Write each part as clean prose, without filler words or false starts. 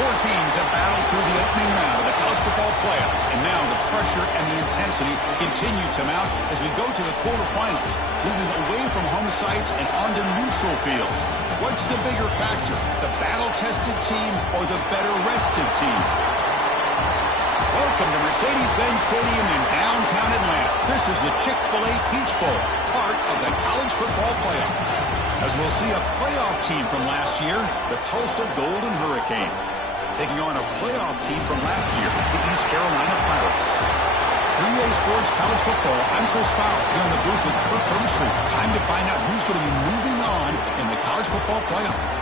Four teams have battled through the opening round of the college football playoff, and now the pressure and the intensity continue to mount as we go to the quarterfinals, moving away from home sites and onto neutral fields. What's the bigger factor, the battle-tested team or the better-rested team? Welcome to Mercedes-Benz Stadium in downtown Atlanta. This is the Chick-fil-A Peach Bowl, part of the college football playoff. As we'll see a playoff team from last year, the Tulsa Golden Hurricane, taking on a playoff team from last year, the East Carolina Pirates. 3A Sports College Football, I'm Chris Fowler, here in the booth with Kirk Herbstreit. Time to find out who's going to be moving on in the college football playoff.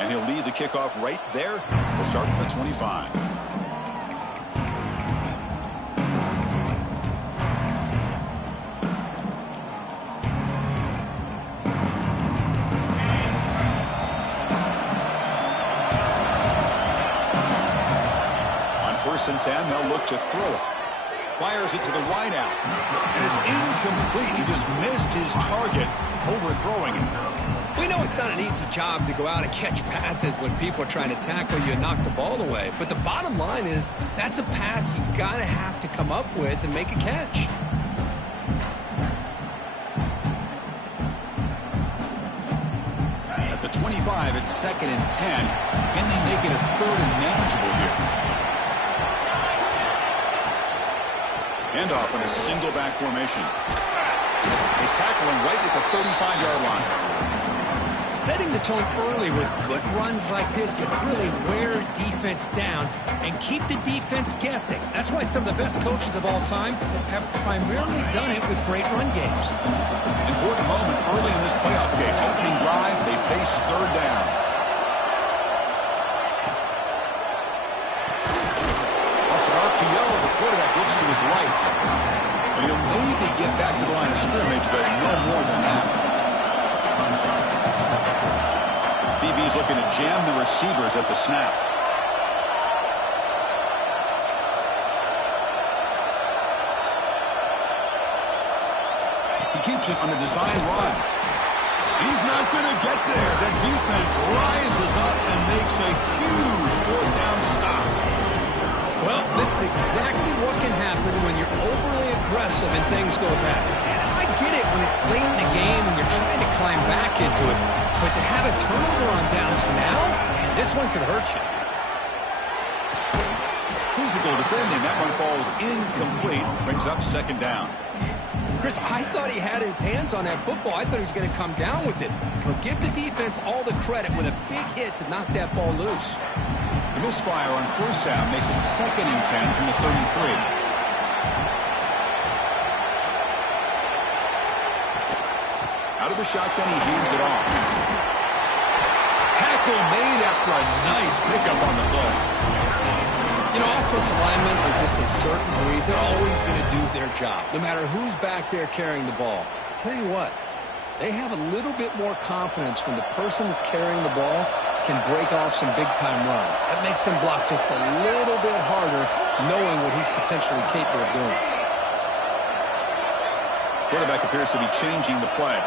And he'll lead the kickoff right there. We'll start at the 25. On 1st and 10, they'll look to throw it. Fires it to the wide out. And it's incomplete. He just missed his target, overthrowing it. We know it's not an easy job to go out and catch passes when people are trying to tackle you and knock the ball away. But the bottom line is that's a pass you gotta have to come up with and make a catch. At the 25, it's 2nd and 10. Can they make it a 3rd and manageable here? Handoff in a single back formation. They tackle him right at the 35-yard line. Setting the tone early with good runs like this can really wear defense down and keep the defense guessing. That's why some of the best coaches of all time have primarily done it with great run games. Important moment early in this playoff game. Opening drive, they face 3rd down. Off an RPO, the quarterback looks to his right. And he'll maybe get back to the line of scrimmage, but no more than that. DB's looking to jam the receivers at the snap. He keeps it on a design run. He's not going to get there. The defense rises up and makes a huge 4th down stop. Well, this is exactly what can happen when you're overly aggressive and things go bad. And I get it when it's late in the game and you're trying to climb back into it. But to have a turnover on downs now, man, this one could hurt you. Physical defending. That one falls incomplete. Brings up 2nd down. Chris, I thought he had his hands on that football. I thought he was going to come down with it. But give the defense all the credit with a big hit to knock that ball loose. The misfire on 1st down makes it 2nd and 10 from the 33. Out of the shotgun, he hands it off. Tackle made after a nice pickup on the play. You know, offensive linemen are just a certain breed. They're always going to do their job, no matter who's back there carrying the ball. I tell you what, they have a little bit more confidence when the person that's carrying the ball can break off some big-time runs. That makes them block just a little bit harder, knowing what he's potentially capable of doing. Quarterback appears to be changing the play.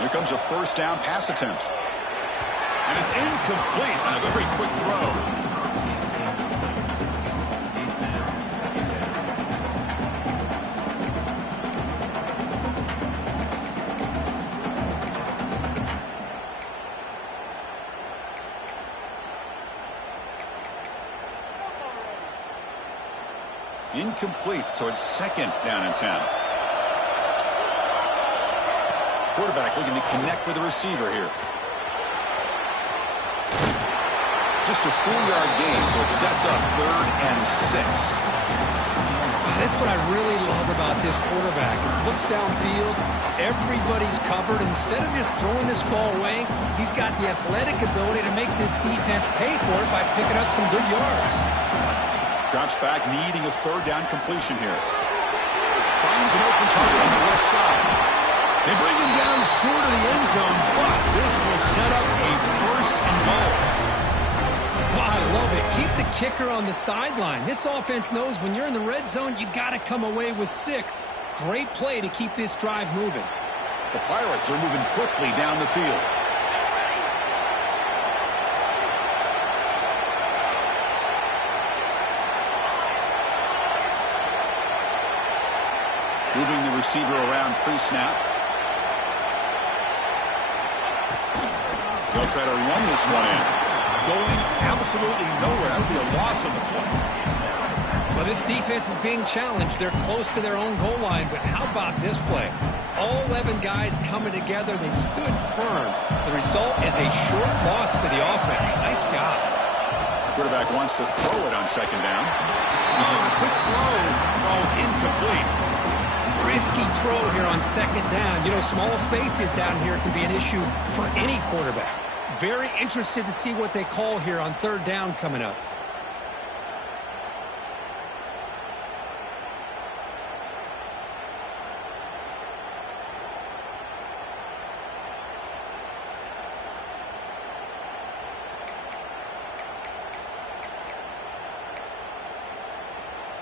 Here comes a 1st down pass attempt. And it's incomplete on a very quick throw. Incomplete, so it's 2nd down and 10. Quarterback looking to connect with the receiver here. Just a 4-yard gain, so it sets up 3rd and 6. That's what I really love about this quarterback. He looks downfield, everybody's covered. Instead of just throwing this ball away, he's got the athletic ability to make this defense pay for it by picking up some good yards. Drops back, needing a 3rd down completion here. Finds an open target on the left side. They bring him down short of the end zone, but this will set up a 1st and goal. Well, I love it. Keep the kicker on the sideline. This offense knows when you're in the red zone, you got to come away with 6. Great play to keep this drive moving. The Pirates are moving quickly down the field. Moving the receiver around pre-snap. They'll try to run this one in. Going absolutely nowhere. That would be a loss on the play. Well, this defense is being challenged. They're close to their own goal line, but how about this play? All 11 guys coming together. They stood firm. The result is a short loss for the offense. Nice job. Quarterback wants to throw it on 2nd down. Oh, the quick throw falls incomplete. Risky throw here on 2nd down. You know, small spaces down here can be an issue for any quarterback. Very interested to see what they call here on 3rd down coming up.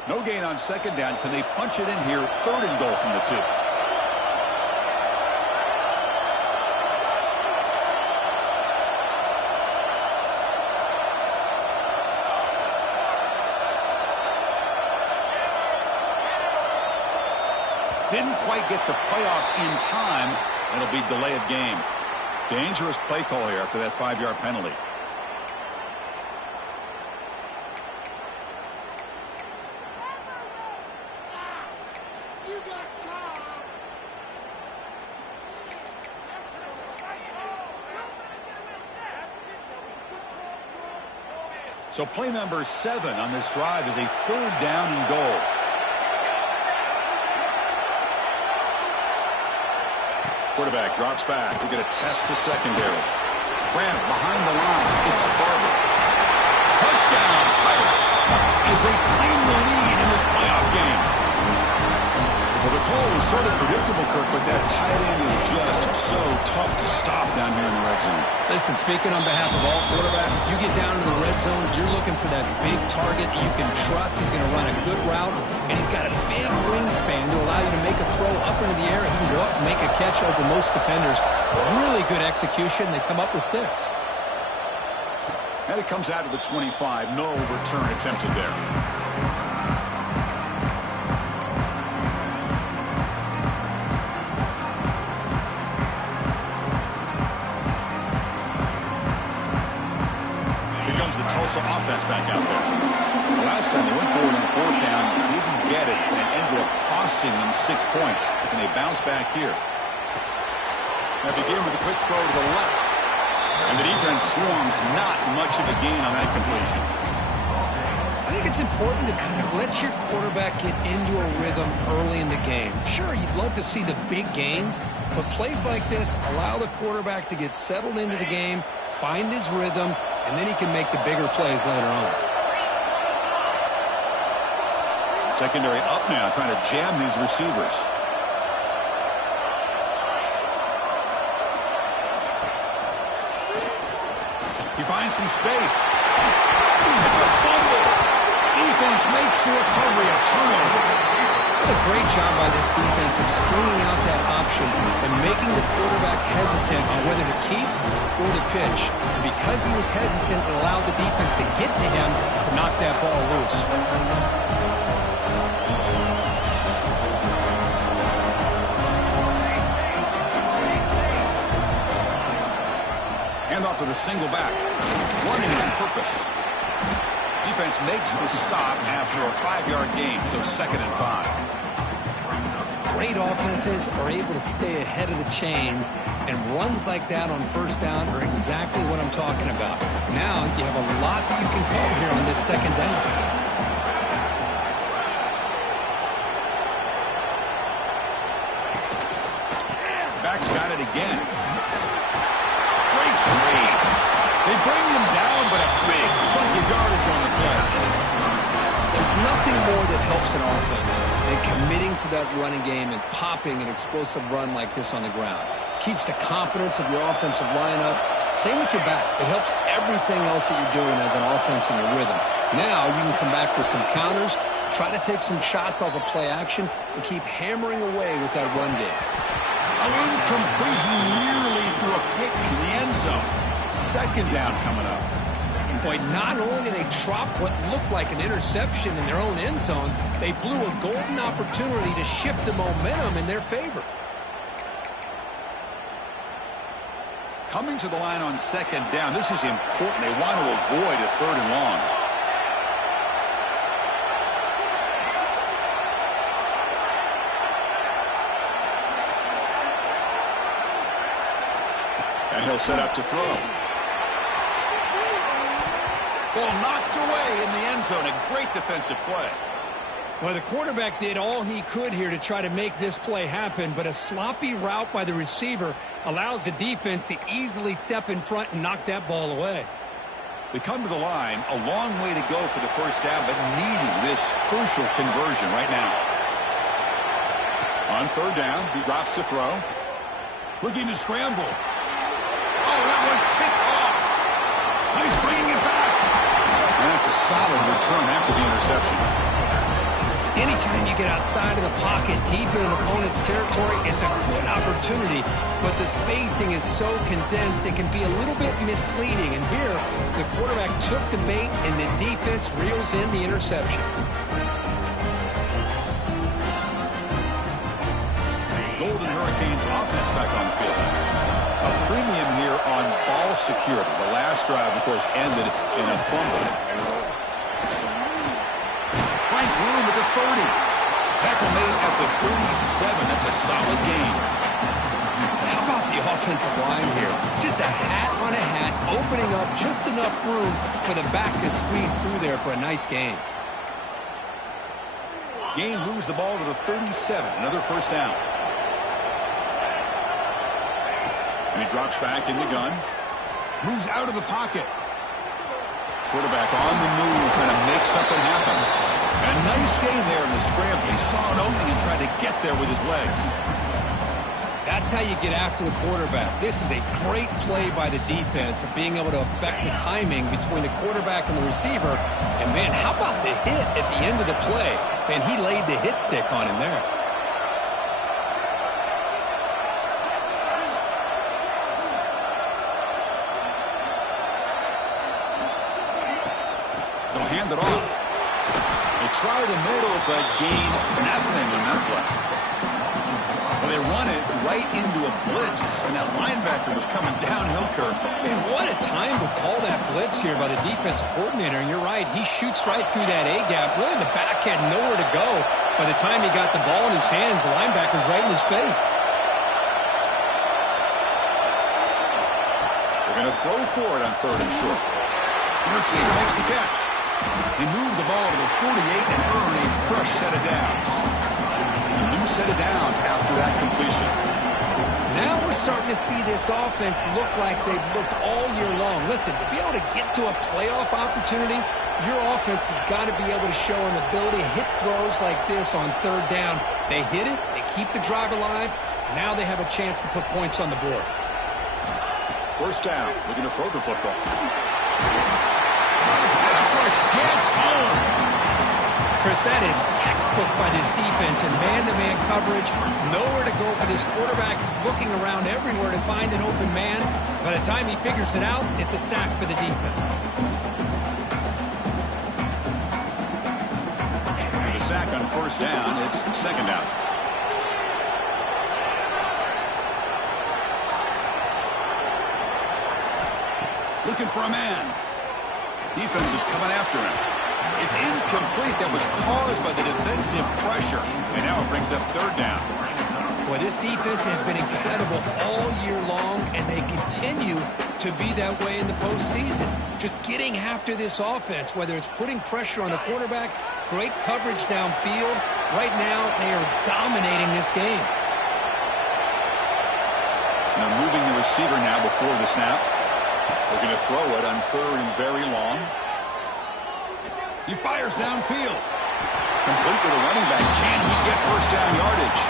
No gain on 2nd down. Can they punch it in here? 3rd and goal from the 2. Didn't quite get the playoff in time. It'll be delay of game. Dangerous play call here after that 5-yard penalty. So play number 7 on this drive is a 3rd down and goal. Quarterback drops back. We're going to test the secondary. Grant behind the line. It's Barber. Touchdown, Pirates, as they claim the lead in this playoff game. Well, the call was sort of predictable, Kirk, but that tight end is just so tough to stop down here in the red zone. Listen, speaking on behalf of all quarterbacks, you get down into the red zone, you're looking for that big target that you can trust. He's going to run a good route, and he's got a big wingspan to allow you to make a throw up into the air. He can go up and make a catch over most defenders. Really good execution. They come up with 6. And it comes out of the 25. No return attempted there. The Tulsa offense back out there. The last time they went forward on 4th down, didn't get it, and ended up costing them 6 points. And they bounce back here. Now begin with a quick throw to the left. And the defense swarms, not much of a gain on that completion. I think it's important to kind of let your quarterback get into a rhythm early in the game. Sure, you'd love to see the big gains, but plays like this allow the quarterback to get settled into the game, find his rhythm, and then he can make the bigger plays later on. Secondary up now, trying to jam these receivers. He finds some space. It's a fumble. Defense makes the recovery a turnover. What a great job by this defense of stringing out that option and making the quarterback hesitant on whether to keep or to pitch. And because he was hesitant, it allowed the defense to get to him to knock that ball loose. Hand off to the single back. Running on purpose. Defense makes the stop after a 5-yard gain, so 2nd and 5. great offenses are able to stay ahead of the chains, and runs like that on first down are exactly what I'm talking about. Now you have a lot that you can call here on this second down. Back's got it again. Breaks free. They bring him down, but a big chunk of yardage on the play. There's nothing more that helps an offense than committing to that running game and popping an explosive run like this on the ground. Keeps the confidence of your offensive line up. Same with your back. It helps everything else that you're doing as an offense in your rhythm. Now you can come back with some counters, try to take some shots off of play action, and keep hammering away with that run game. Incomplete. He nearly threw a pick in the end zone. Second down coming up. Boy, not only did they drop what looked like an interception in their own end zone, they blew a golden opportunity to shift the momentum in their favor. Coming to the line on second down, this is important. They want to avoid a third and long. And he'll set up to throw. Ball knocked away in the end zone. A great defensive play. Well, the quarterback did all he could here to try to make this play happen, but a sloppy route by the receiver allows the defense to easily step in front and knock that ball away. They come to the line, a long way to go for the first down, but needing this crucial conversion right now. On third down, he drops to throw. Looking to scramble. Oh, that one's picked off. He's bringing it back. And that's a solid return after the interception. Anytime you get outside of the pocket, deep in an opponent's territory, it's a good opportunity, but the spacing is so condensed it can be a little bit misleading. And here, the quarterback took the bait, and the defense reels in the interception. Golden Hurricanes offense back on the field. A premium here on ball security. The last drive, of course, ended in a fumble. Finds room at the 30. Tackle made at the 37. That's a solid gain. How about the offensive line here? Just a hat on a hat, opening up just enough room for the back to squeeze through there for a nice gain. Gain moves the ball to the 37. Another first down. And he drops back in the gun. Moves out of the pocket. Quarterback on the move, trying to make something happen. A nice gain there in the scramble. He saw an opening and tried to get there with his legs. That's how you get after the quarterback. This is a great play by the defense of being able to affect the timing between the quarterback and the receiver. And, man, how about the hit at the end of the play? Man, he laid the hit stick on him there. They'll hand it off. They try the middle, but gain nothing on that play. Well, they run it right into a blitz, and that linebacker was coming downhill curve. Man, what a time to call that blitz here by the defensive coordinator. And you're right, he shoots right through that A-gap. Really, the back had nowhere to go. By the time he got the ball in his hands, the linebacker's right in his face. They're going to throw for it on third and short. The receiver makes the catch. He moved the ball to the 48 and earned a fresh set of downs. A new set of downs after that completion. Now we're starting to see this offense look like they've looked all year long. Listen, to be able to get to a playoff opportunity, your offense has got to be able to show an ability to hit throws like this on third down. They hit it, they keep the drive alive. Now they have a chance to put points on the board. First down, looking to throw the football. Pass rush gets home. Chris, that is textbook by this defense in man-to-man coverage. Nowhere to go for this quarterback. He's looking around everywhere to find an open man. By the time he figures it out, it's a sack for the defense. With a sack on first down, it's second down. Looking for a man. Defense is coming after him. It's incomplete. That was caused by the defensive pressure. And now it brings up third down. Boy, this defense has been incredible all year long, and they continue to be that way in the postseason. Just getting after this offense, whether it's putting pressure on the quarterback, great coverage downfield. Right now, they are dominating this game. Now moving the receiver now before the snap. Looking to throw it on third and very long. He fires downfield. Complete with a running back. Can he get first down yardage?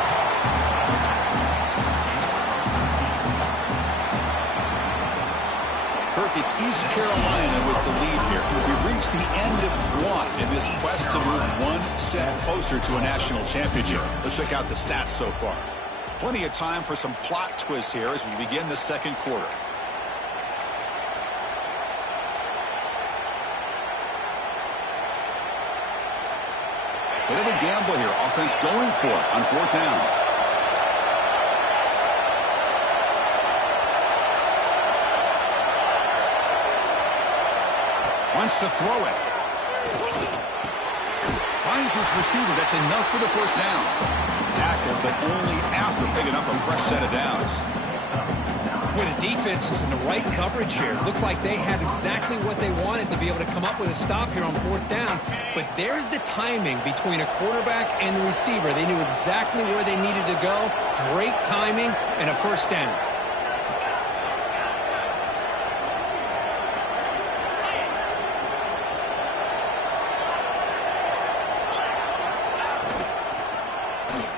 Kirk, it's East Carolina with the lead here. We've reached the end of one in this quest to move one step closer to a national championship. Let's check out the stats so far. Plenty of time for some plot twists here as we begin the second quarter. Bit of a gamble here. Offense going for it on fourth down. Wants to throw it. Finds his receiver. That's enough for the first down. Tackle, but only after picking up a fresh set of downs. Boy, the defense was in the right coverage here. Looked like they had exactly what they wanted to be able to come up with a stop here on fourth down. But there's the timing between a quarterback and the receiver. They knew exactly where they needed to go. Great timing and a first down.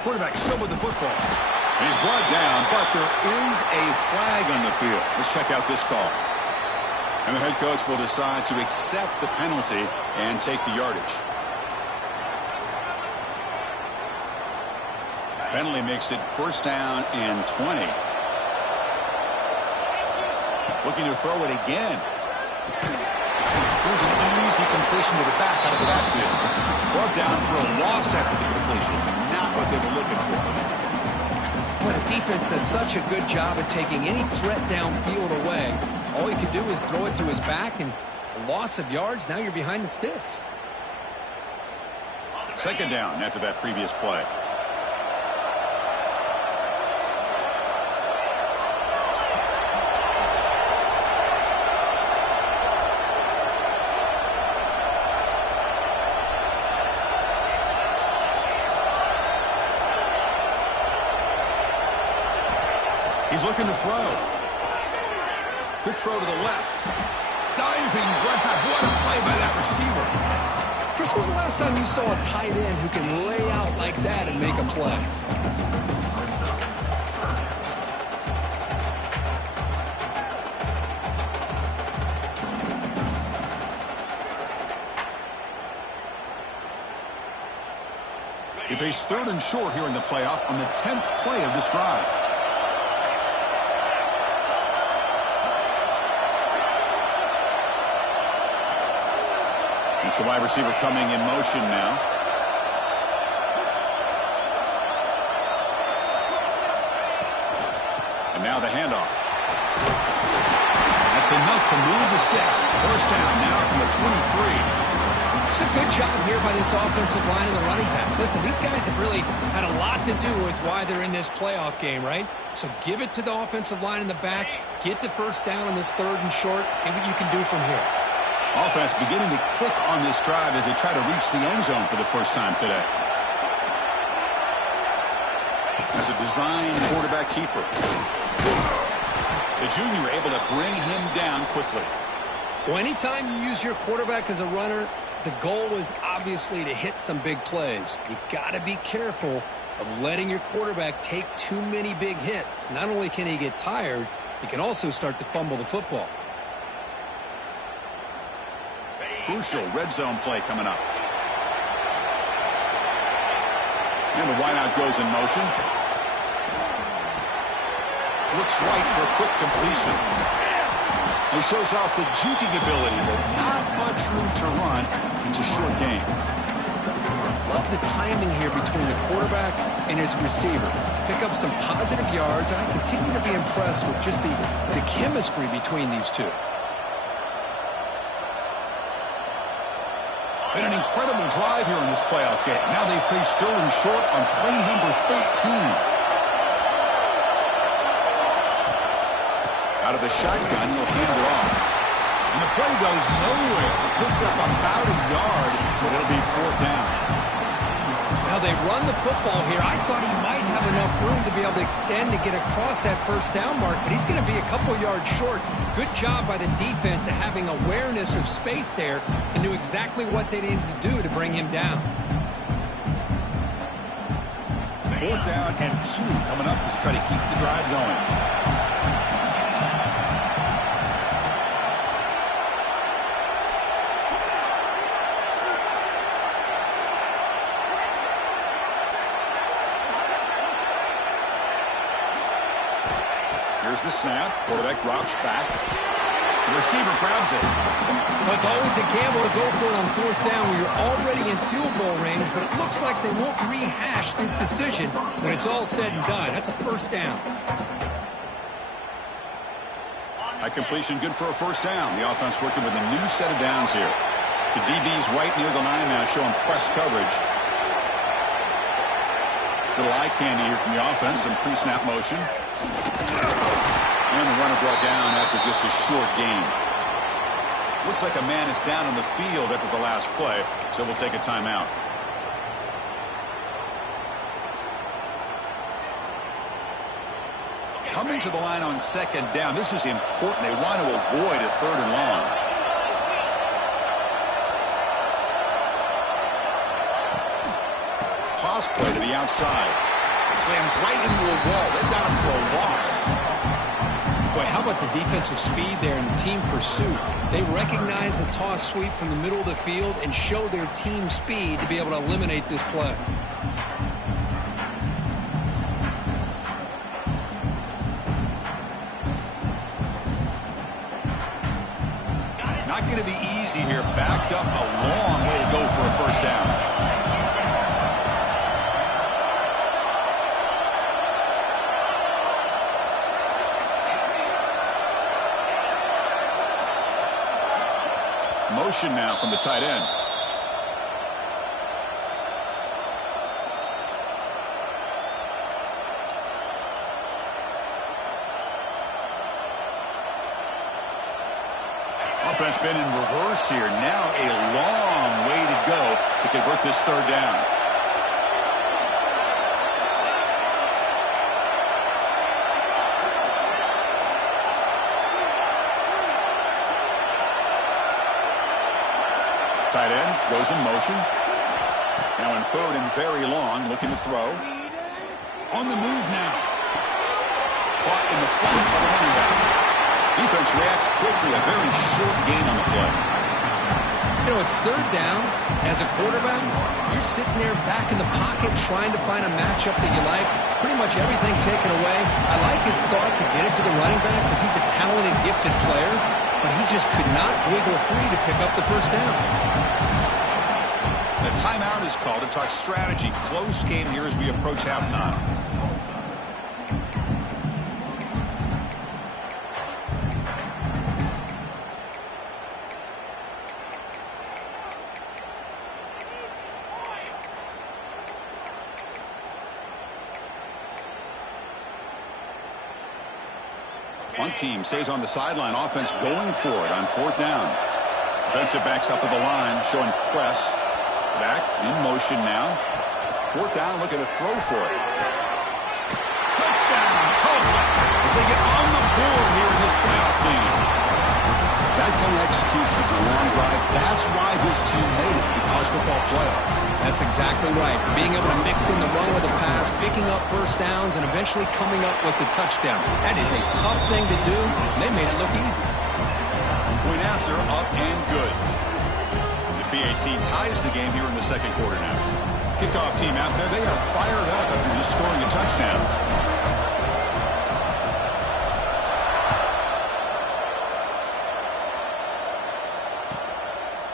Quarterback still with the football. He's brought down, but there is a flag on the field. Let's check out this call. And the head coach will decide to accept the penalty and take the yardage. Penalty makes it first down and 20. Looking to throw it again. Here's an easy completion to the back out of the backfield. Brought down for a loss after the completion. Not what they were looking for. Well, the defense does such a good job of taking any threat downfield away. All he could do is throw it to his back, and a loss of yards, now you're behind the sticks. Second down after that previous play. He's looking to throw. Quick throw to the left. Diving grab. What a play by that receiver. Chris, when was the last time you saw a tight end who can lay out like that and make a play? He faced third and short here in the playoff on the 10th play of this drive. It's the wide receiver coming in motion now. And now the handoff. That's enough to move the sticks. First down now from the 23. It's a good job here by this offensive line and the running back. Listen, these guys have really had a lot to do with why they're in this playoff game, right? So give it to the offensive line in the back. Get the first down on this third and short. See what you can do from here. Offense beginning to click on this drive as they try to reach the end zone for the first time today. As a design quarterback keeper. The junior able to bring him down quickly. Well, anytime you use your quarterback as a runner, the goal is obviously to hit some big plays. You got to be careful of letting your quarterback take too many big hits. Not only can he get tired, he can also start to fumble the football. Crucial red zone play coming up. And the wideout goes in motion. Looks right for a quick completion. He shows off the juking ability, but not much room to run. It's a short game. Love the timing here between the quarterback and his receiver. Pick up some positive yards, and I continue to be impressed with just the chemistry between these two. Been an incredible drive here in this playoff game. Now they face Sterling short on play number 13. Out of the shotgun, he'll hand it off. And the play goes nowhere. Picked up about a yard, but it'll be 4th down. Now they run the football here. I thought he might have enough room to be able to extend to get across that 1st down mark, but he's going to be a couple yards short. Good job by the defense of having awareness of space there and knew exactly what they needed to do to bring him down. 4th down and 2 coming up as they try to keep the drive going. Here's the snap. Quarterback drops back. The receiver grabs it. Well, it's always a gamble to go for it on 4th down when you're already in field goal range, but it looks like they won't rehash this decision when it's all said and done. That's a 1st down. High completion, good for a 1st down. The offense working with a new set of downs here. The DB's right near the line now, showing press coverage. Little eye candy here from the offense, some pre-snap motion. And the runner brought down after just a short gain. Looks like a man is down on the field after the last play, so we'll take a timeout. Coming to the line on 2nd down. This is important. They want to avoid a 3rd and long. Toss play to the outside. Slams right into a wall. They've got him for a loss. Boy, how about the defensive speed there and the team pursuit? They recognize the toss sweep from the middle of the field and show their team speed to be able to eliminate this play. Not going to be easy here. Backed up a long way to go for a 1st down. Motion now from the tight end. Offense been in reverse here. Now a long way to go to convert this 3rd down. Tight end goes in motion. Now in 3rd and very long, looking to throw. On the move now. Caught in the front of the running back. Defense reacts quickly. A very short gain on the play. You know, it's 3rd down. As a quarterback, you're sitting there back in the pocket trying to find a matchup that you like. Pretty much everything taken away. I like his thought to get it to the running back because he's a talented, gifted player. But he just could not wiggle free to pick up the 1st down. The timeout is called to talk strategy. Close game here as we approach halftime. One team stays on the sideline. Offense going for it on 4th down. Defensive backs up at the line, showing press. Back in motion now. 4th down, looking to throw for it. Touchdown, Tulsa, as they get on the board here in this playoff game. That kind of execution on a long drive, that's why this team made it to the college football playoff. That's exactly right. Being able to mix in the run with the pass, picking up 1st downs, and eventually coming up with the touchdown. That is a tough thing to do, and they made it look easy. Point after, up and good. The PAT ties the game here in the 2nd quarter now. Kickoff team out there, they are fired up after just scoring a touchdown.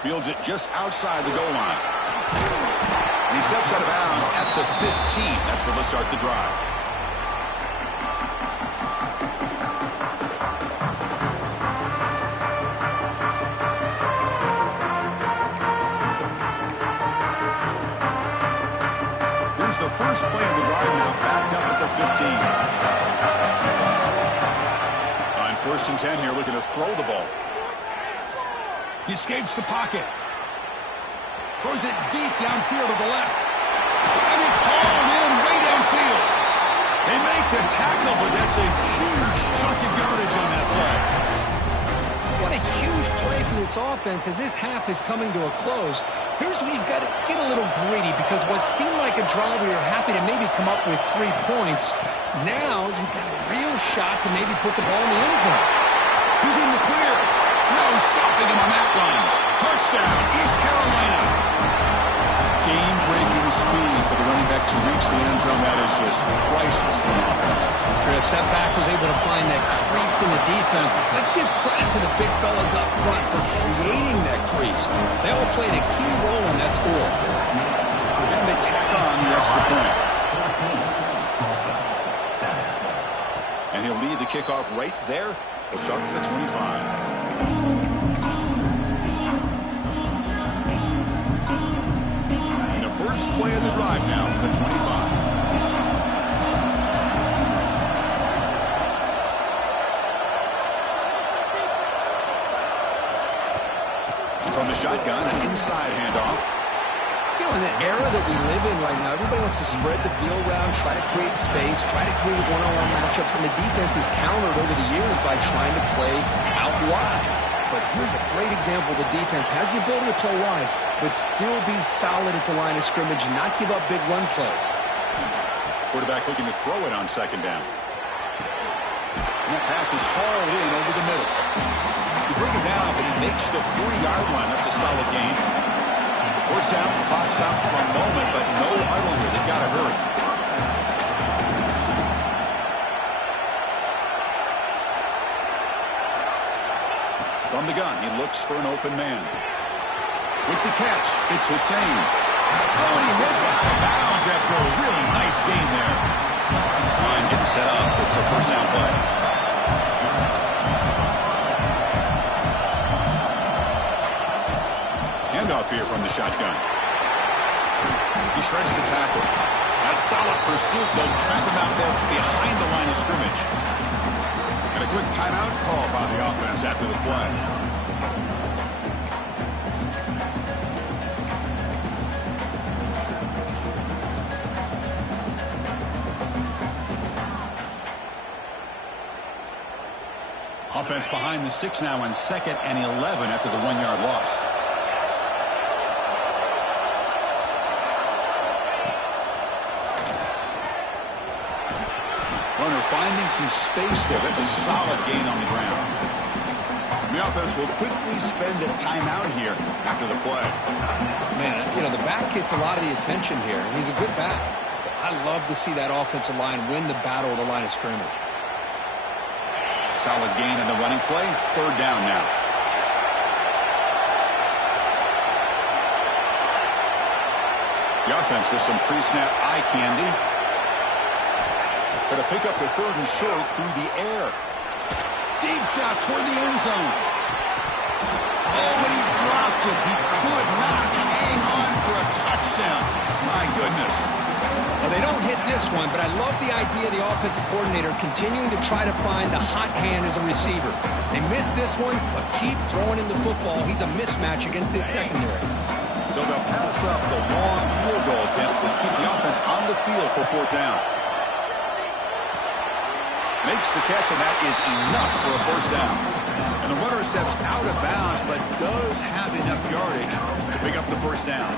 Fields it just outside the goal line. And he steps out of bounds at the 15. That's where they'll start the drive. first play of the drive now, backed up at the 15. On 1st and 10 here, looking to throw the ball. He escapes the pocket. Throws it deep downfield to the left. And it's hauled in way downfield. They make the tackle, but that's a huge chunk of yardage on that play. What a huge play for this offense as this half is coming to a close. Here's where you've got to get a little greedy, because what seemed like a drive where you're happy to maybe come up with 3 points, now you've got a real shot to maybe put the ball in the end zone. Who's in the clear? No stopping him on that line. Touchdown, East Carolina. Game-breaking speed for the running back to reach the end zone. That is just priceless for an offense. Chris, that back was able to find that crease in the defense. Let's give credit to the big fellas up front for creating that crease. They all played a key role in that score. And they tack on the extra point. And he'll lead the kickoff right there. He'll start at the 25. First play of the drive now, the 25. From the shotgun, an inside handoff. You know, in the era that we live in right now, everybody wants to spread the field around, try to create space, try to create one-on-one matchups, and the defense is countered over the years by trying to play out wide. But here's a great example. The defense has the ability to play wide, but still be solid at the line of scrimmage and not give up big run plays. Quarterback looking to throw it on 2nd down. And that pass is hauled in over the middle. You bring it down, but he makes the 4-yard line. That's a solid gain. 1st down, the clock stops for a moment, but no huddle here. They've got to hurry. From the gun, he looks for an open man. With the catch, it's Hussein. Oh, and he heads out of bounds after a really nice gain there. This line getting set up. It's a 1st down play. Handoff here from the shotgun. He shreds the tackle. That's solid pursuit. They'll trap him out there behind the line of scrimmage. And a quick timeout call by the offense after the play. Offense behind the 6 now on 2nd and 11 after the 1-yard loss. Runner finding some space there. That's a solid gain on the ground. The offense will quickly spend a timeout here after the play. Man, you know, the back gets a lot of the attention here. He's a good back. I love to see that offensive line win the battle of the line of scrimmage. Solid gain in the running play. 3rd down now. The offense with some pre-snap eye candy. Going to pick up the 3rd and short through the air. Deep shot toward the end zone. Oh, and he dropped it. He could not hang on for a touchdown. My goodness. Well, they don't hit this one, but I love the idea of the offensive coordinator continuing to try to find the hot hand as a receiver. They missed this one, but keep throwing him the football. He's a mismatch against this secondary. So they'll pass up the long field goal attempt and keep the offense on the field for 4th down. Makes the catch, and that is enough for a 1st down. And the runner steps out of bounds, but does have enough yardage to pick up the 1st down.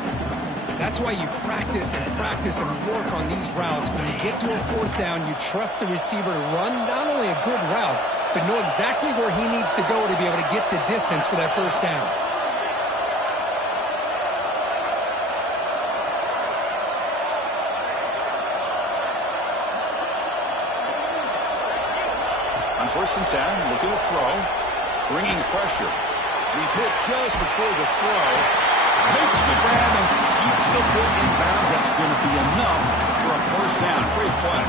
That's why you practice and work on these routes. When you get to a 4th down, you trust the receiver to run not only a good route, but know exactly where he needs to go to be able to get the distance for that 1st down. On 1st and 10, looking to throw, bringing pressure. He's hit just before the throw. Makes the grab and keeps the foot in bounds. That's going to be enough for a 1st down. Great play.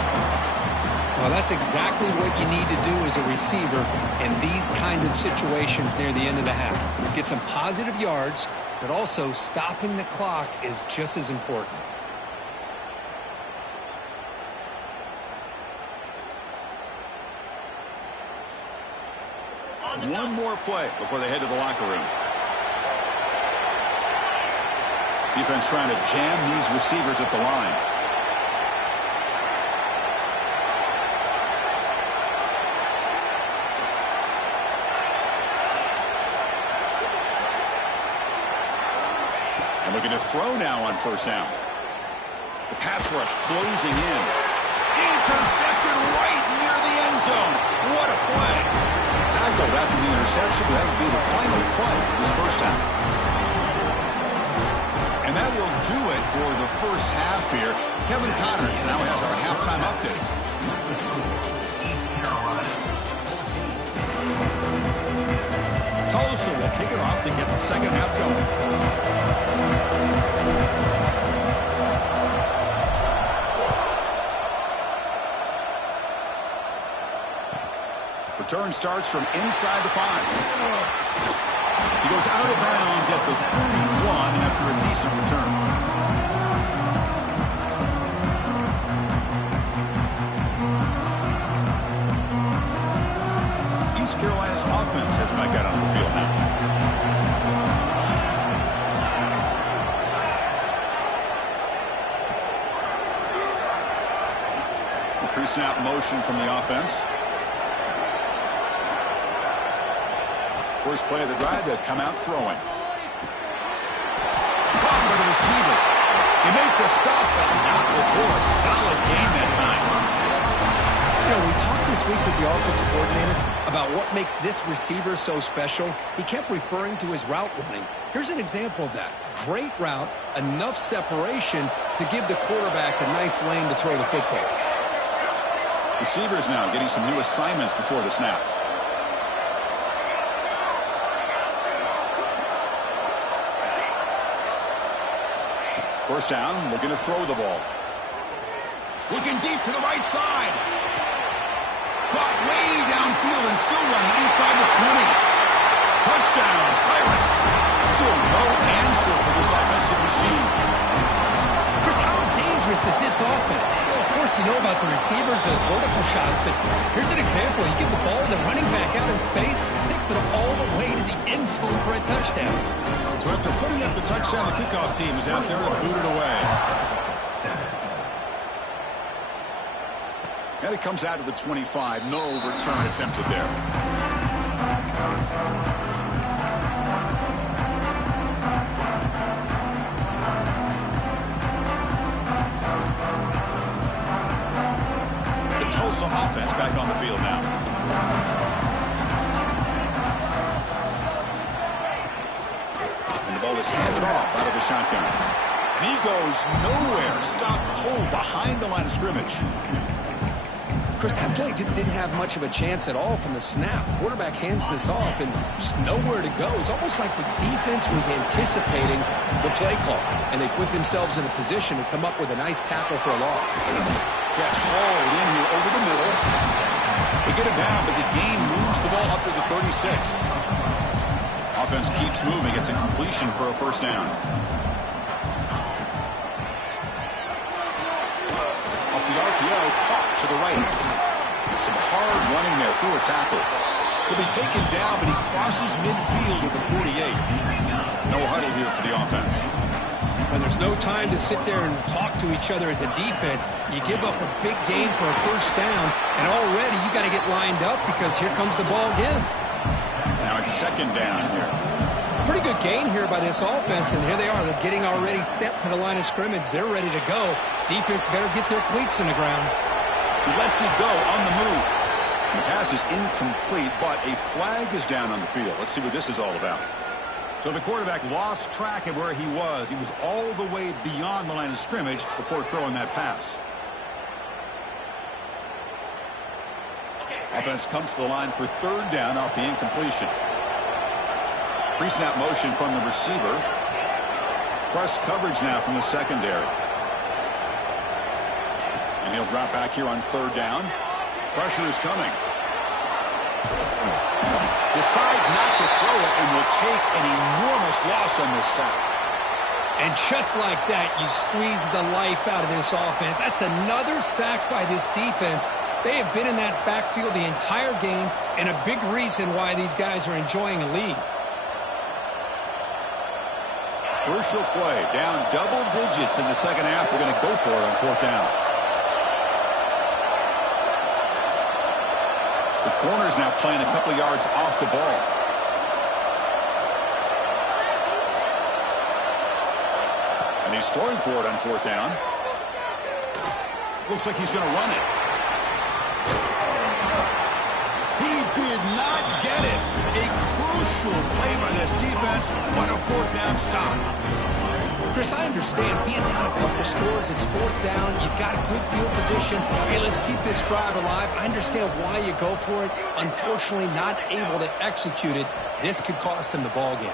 Well, that's exactly what you need to do as a receiver in these kind of situations near the end of the half. Get some positive yards, but also stopping the clock is just as important. One more play before they head to the locker room. Defense trying to jam these receivers at the line. And looking to throw now on first down. The pass rush closing in. Intercepted right near the end zone. What a play. Tackled after the interception, but that would be the final play of this first half. And that will do it for the first half here. Kevin Connors now has our halftime update. Tulsa will kick it off to get the second half going. Return starts from inside the 5. He goes out of bounds at the 31 after a decent return. East Carolina's offense has back out on the field now. The pre-snap motion from the offense. First play of the drive, they'll come out throwing. Caught by the receiver. They make the stop, but not before a solid gain that time. You know, we talked this week with the offensive coordinator about what makes this receiver so special. He kept referring to his route running. Here's an example of that. Great route, enough separation to give the quarterback a nice lane to throw the football. Receivers now getting some new assignments before the snap. First down, looking to throw the ball. Looking deep to the right side. Caught way downfield and still running inside the 20. Touchdown, Pirates. Still no answer for this offensive machine. Chris, how dangerous is this offense? Well, of course, you know about the receivers, those vertical shots, but here's an example. You get the ball, the running back out in space, takes it all the way to the end zone for a touchdown. So after putting up the touchdown, the kickoff team is out there to boot it away. And it comes out to the 25. No return attempted there. The Tulsa offense back on the field now. Ball is handed off out of the shotgun. And he goes nowhere. Stopped cold behind the line of scrimmage. Chris, that play just didn't have much of a chance at all from the snap. Quarterback hands this off and just nowhere to go. It's almost like the defense was anticipating the play call, and they put themselves in a position to come up with a nice tackle for a loss. Catch hauled in here over the middle. They get it down, but the gain moves the ball up to the 36. Offense keeps moving. It's a completion for a first down. Off the RPO, caught to the right. Some hard running there through a tackle. He'll be taken down, but he crosses midfield at the 48. No huddle here for the offense. When there's no time to sit there and talk to each other as a defense, you give up a big gain for a first down, and already you got to get lined up because here comes the ball again. Now it's second down here. Pretty good gain here by this offense, and here they are. They're getting already set to the line of scrimmage. They're ready to go. Defense better get their cleats in the ground. He lets it go on the move. The pass is incomplete, but a flag is down on the field. Let's see what this is all about. So the quarterback lost track of where he was. He was all the way beyond the line of scrimmage before throwing that pass. Offense comes to the line for third down off the incompletion. Pre-snap motion from the receiver. Press coverage now from the secondary. And he'll drop back here on third down. Pressure is coming. Decides not to throw it and will take an enormous loss on this sack. And just like that, you squeeze the life out of this offense. That's another sack by this defense. They have been in that backfield the entire game, and a big reason why these guys are enjoying a lead. Crucial play, down double digits in the second half. They're going to go for it on fourth down. The corner's now playing a couple yards off the ball. And he's throwing for it on fourth down. Looks like he's going to run it. He did not get it. A crucial play by this defense. What a fourth down stop. Chris, I understand being down a couple scores, it's fourth down, you've got a good field position. Hey, let's keep this drive alive. I understand why you go for it. Unfortunately, not able to execute it. This could cost him the ball game.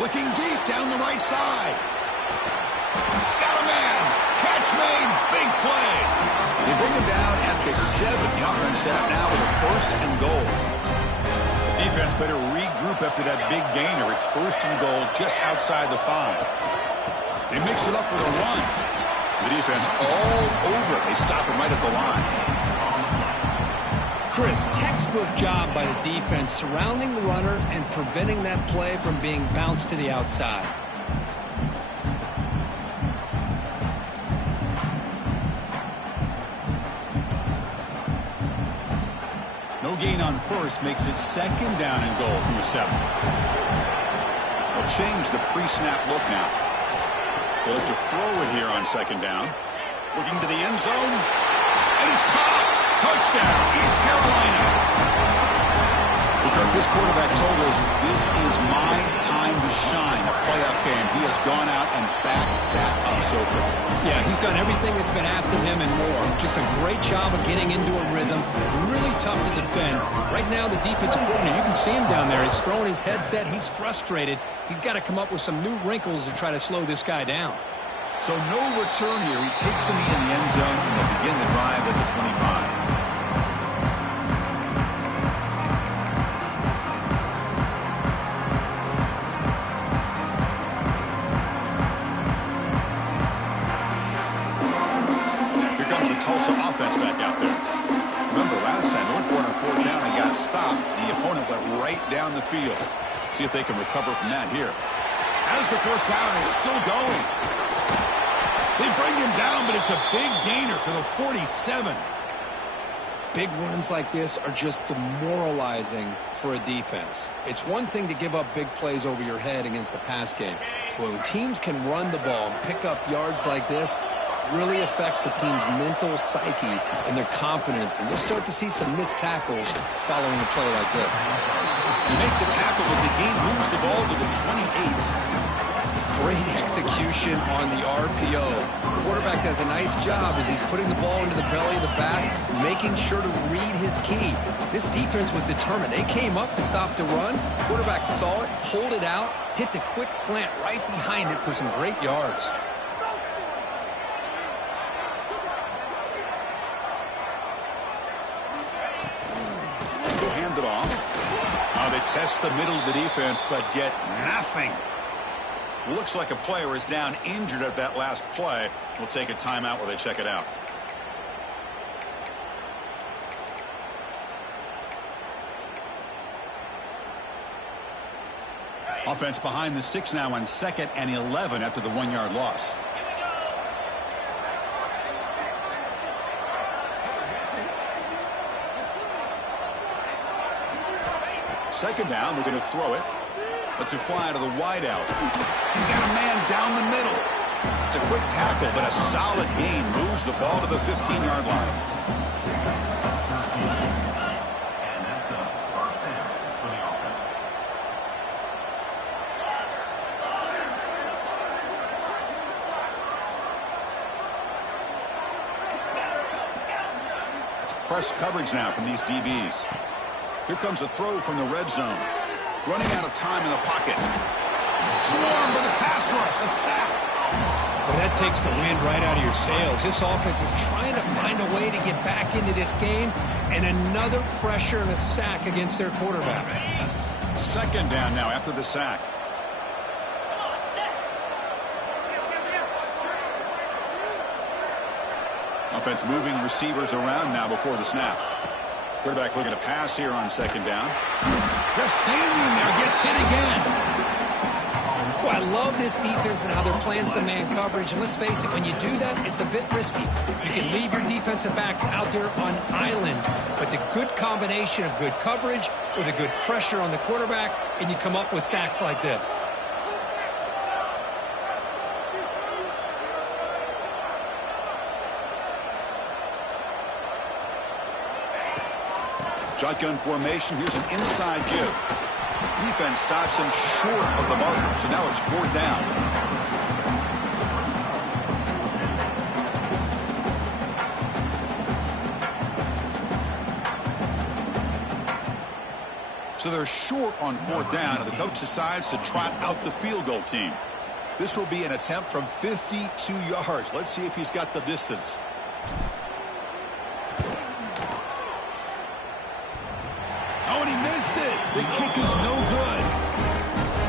Looking deep down the right side. Got a man. Catch made. Big play. They bring him down at the 7. The offense set up now with a first and goal. The defense better regroup after that big gainer. It's first and goal just outside the 5. They mix it up with a run. The defense all over it. They stop him right at the line. Chris, textbook job by the defense surrounding the runner and preventing that play from being bounced to the outside. No gain on first makes it second down and goal from the 7. They'll change the pre-snap look now. They'll look to throw it here on second down. Looking to the end zone. And it's caught. Touchdown, East Carolina. This quarterback told us this is my time to shine, a playoff game. He has gone out and backed that up so far. Yeah, he's done everything that's been asked of him and more. Just a great job of getting into a rhythm. Really tough to defend. Right now, the defensive coordinator, you can see him down there. He's throwing his headset. He's frustrated. He's got to come up with some new wrinkles to try to slow this guy down. So no return here. He takes him in the end zone, and they'll begin the drive at the 25. Tulsa offense back out there. Remember last time they went for it on fourth down and got stopped. The opponent went right down the field. See if they can recover from that here. As the first down is still going. They bring him down, but it's a big gainer to the 47. Big runs like this are just demoralizing for a defense. It's one thing to give up big plays over your head against the pass game. But when teams can run the ball and pick up yards like this, really affects the team's mental psyche and their confidence, and you'll start to see some missed tackles following a play like this. You make the tackle, but the game moves the ball to the 28. Great execution on the RPO. The quarterback does a nice job as he's putting the ball into the belly of the back, making sure to read his key. This defense was determined. They came up to stop the run. Quarterback saw it, pulled it out, hit the quick slant right behind it for some great yards. Hand it off. They test the middle of the defense, but get nothing. Looks like a player is down injured at that last play. We'll take a timeout while they check it out. Offense behind the 6 now on 2nd and 11 after the 1-yard loss. Second down, we're going to throw it. Let's it fly to the wideout. He's got a man down the middle. It's a quick tackle, but a solid gain moves the ball to the 15-yard line. It's press coverage now from these DBs. Here comes a throw from the red zone. Running out of time in the pocket. Swarmed with a pass rush. A sack. Well, that takes the wind right out of your sails. This offense is trying to find a way to get back into this game. And another pressure and a sack against their quarterback. Second down now after the sack. Offense moving receivers around now before the snap. Quarterback looking to pass here on second down. Just standing there, gets hit again. Well, I love this defense and how they're playing some man coverage. And let's face it, when you do that, it's a bit risky. You can leave your defensive backs out there on islands. But the good combination of good coverage with a good pressure on the quarterback, and you come up with sacks like this. Shotgun formation. Here's an inside give. Defense stops him short of the marker, so now it's fourth down. So they're short on fourth down, and the coach decides to trot out the field goal team. This will be an attempt from 52 yards. Let's see if he's got the distance. Oh, and he missed it. The kick is no good.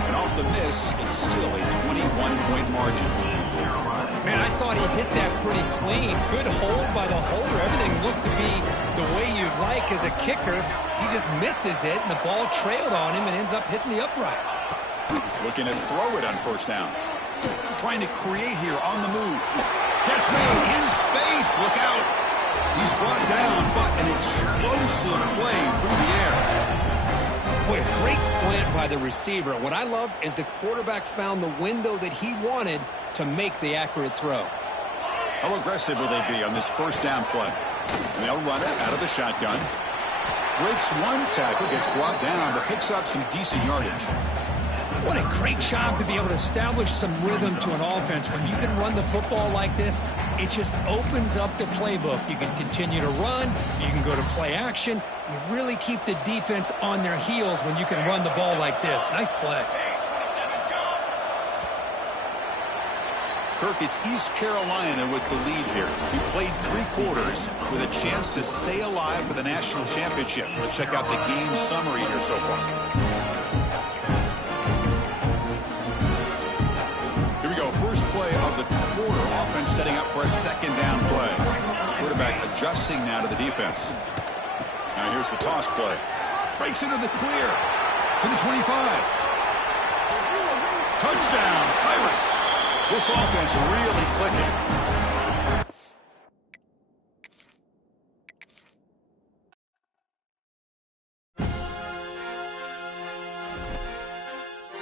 And off the miss, it's still a 21-point margin. Man, I thought he hit that pretty clean. Good hold by the holder. Everything looked to be the way you'd like as a kicker. He just misses it, and the ball trailed on him and ends up hitting the upright. Looking to throw it on first down. Trying to create here on the move. Catch made in space. Look out. He's brought down, but an explosive play through the air. Boy, a great slant by the receiver. What I love is the quarterback found the window that he wanted to make the accurate throw. How aggressive will they be on this first down play? And they'll run it out of the shotgun. Breaks one tackle, gets brought down, but picks up some decent yardage. What a great job to be able to establish some rhythm to an offense. When you can run the football like this, it just opens up the playbook. You can continue to run. You can go to play action. You really keep the defense on their heels when you can run the ball like this. Nice play. Kirk, it's East Carolina with the lead here. He played 3 quarters with a chance to stay alive for the national championship. Let's check out the game summary here so far. First play of the quarter. Offense setting up for a second down play. Quarterback adjusting now to the defense. Now here's the toss play. Breaks into the clear to the 25. Touchdown, Pirates. This offense really clicking.